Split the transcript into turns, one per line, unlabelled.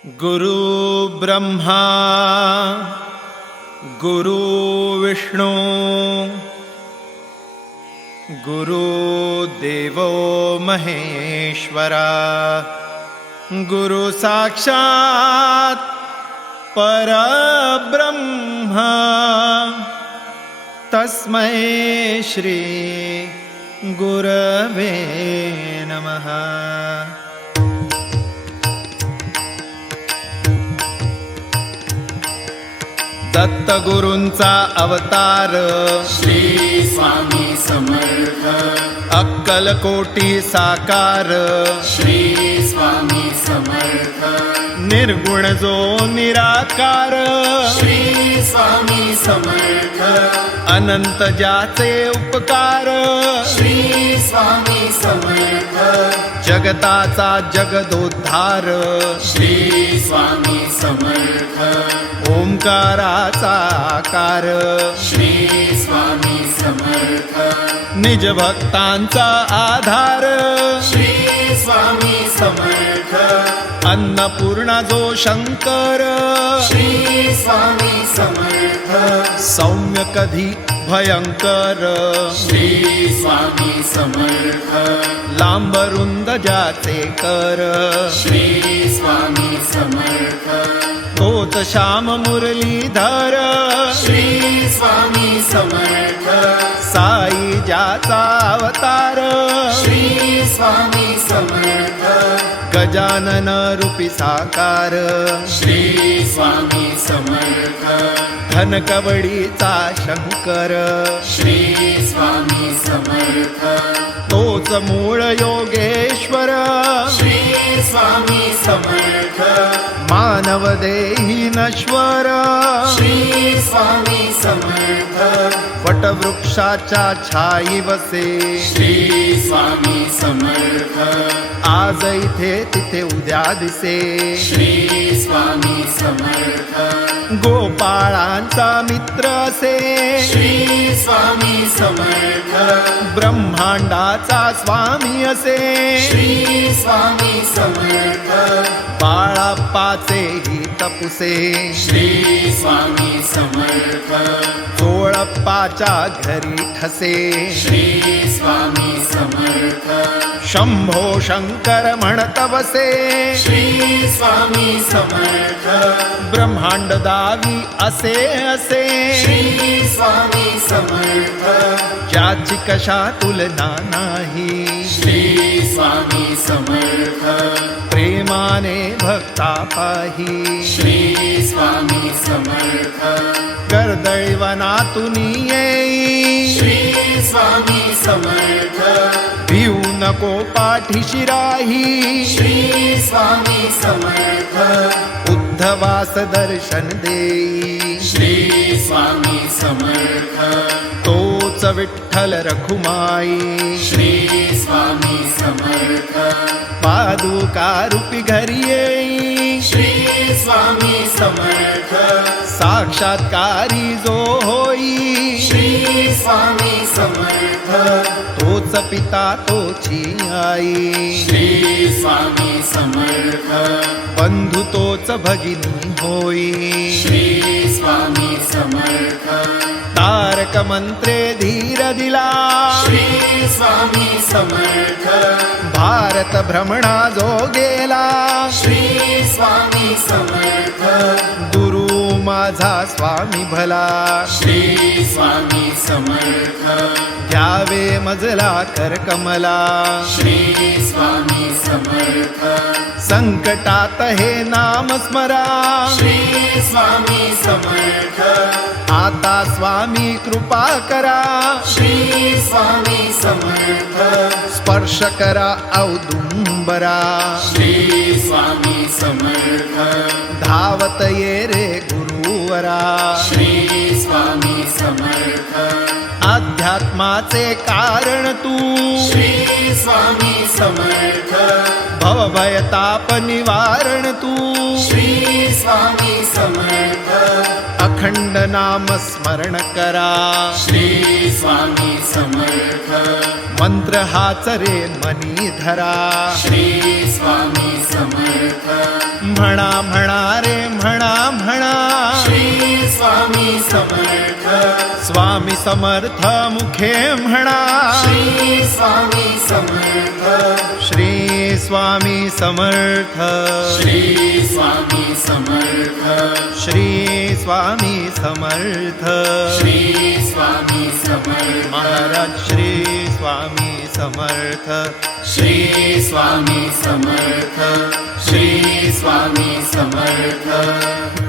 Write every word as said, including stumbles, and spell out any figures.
गुरु ब्रह्मा गुरु विष्णु गुरु देवो महेश्वरा गुरु साक्षात् परब्रह्म तस्मै श्री गुरवे नमः। दत्तगुरूंचा अवतार
श्री स्वामी समर्थ,
अक्कलकोटी साकार
श्री स्वामी समर्थ,
निर्गुण जो निराकार
श्री स्वामी समर्थ,
अनंत ज्याचे उपकार
श्री स्वामी समर्थ,
जगताचा जगदोद्धार
श्री स्वामी समर्थ,
ओंकाराचा आकार
श्री स्वामी समर्थ,
निज भक्तांचा आधार
श्री स्वामी समर्थ,
अन्नपूर्णा जो शंकर
श्री स्वामी समर्थ,
सौम्य कधी भयंकर
श्री स्वामी समर्थ,
लांबरुंद ज्याचे कर
श्री स्वामी समर्थ,
तोच श्याम मुरलीधर
श्री स्वामी समर्थ,
साई ज्याचा अवतार
श्री स्वामी समर्थ,
गजानन रूपी साकार
श्री स्वामी समर्थ,
धनकवडीचा शंकर
श्री स्वामी समर्थ,
तोच मूळ योगेश्वर
श्री स्वामी समर्थ,
मानव देही नश्वर
श्री स्वामी समर्थ,
वटवृक्षाच्या छाई वसे
श्री स्वामी समर्थ,
आज इथे तिथे उद्या दिसे
श्री स्वामी समर्थ,
गोपाळांचा मित्र असे
श्री स्वामी समर्थ,
ब्रह्मांडाचा स्वामी असे
श्री स्वामी समर्थ,
बाळाप्पाचे ही तपुसे
श्री स्वामी समर्थ,
चोळप्पाच्या घरी ठसे
श्री स्वामी समर्थ,
शंभो शंकर म्हणत बसे
श्री स्वामी समर्थ,
ब्रह्मांड दावी असे असे
श्री स्वामी समर्थ,
ज्याची कशा तुलना नाही
श्री स्वामी समर्थ,
प्रेमाने भक्ता पाही
श्री स्वामी समर्थ,
कर्दळीवनातून येई
श्री स्वामी समर्थ,
भिऊ नको पाठीशी राही
श्री स्वामी समर्थ,
उद्धवास दर्शन देई
श्री स्वामी समर्थ,
तोच विठ्ठल रखुमाई
श्री स्वामी समर्थ,
पादुका रूपी घरी येई
श्री स्वामी समर्थ,
साक्षात्कारी जो होई
श्री स्वामी समर्थ,
तोच पिता तोची आई
श्री स्वामी समर्थ,
बंधू तोच भगिनी होई
श्री स्वामी समर्थ,
तारक मंत्रे धीर दिला
श्री स्वामी समर्थ,
भारत भ्रमणा जो गेला
श्री स्वामी समर्थ,
गुरु माझा स्वामी भला
श्री स्वामी समर्थ,
घ्यावे मजला कर कमला
श्री स्वामी समर्थ,
संकटात हे नाम स्मरा
श्री स्वामी समर्थ,
आता स्वामी कृपा करा
श्री स्वामी समर्थ,
स्पर्श करा औदुंबरा
श्री स्वामी समर्थ,
धावत ये रे गुरुवरा
श्री स्वामी समर्थ,
अध्यात्माचे कारण तू
श्री स्वामी समर्थ,
भवभयताप निवारण तू
श्री स्वामी समर्थ,
अखंड नाम स्मरण करा
श्री स्वामी समर्थ,
मंत्र हाच रे मनी धरा
श्री स्वामी समर्थ,
म्हणा म्हणा रे म्हणा म्हणा
श्री स्वामी समर्थ
स्वामी समर्थ मुखे म्हणा
श्री स्वामी समर्थ
श्री स्वामी समर्थ
श्री स्वामी समर्थ
श्री स्वामी समर्थ
श्री स्वामी समर्थ
महाराज श्री स्वामी समर्थ
श्री स्वामी समर्थ श्री स्वामी समर्थ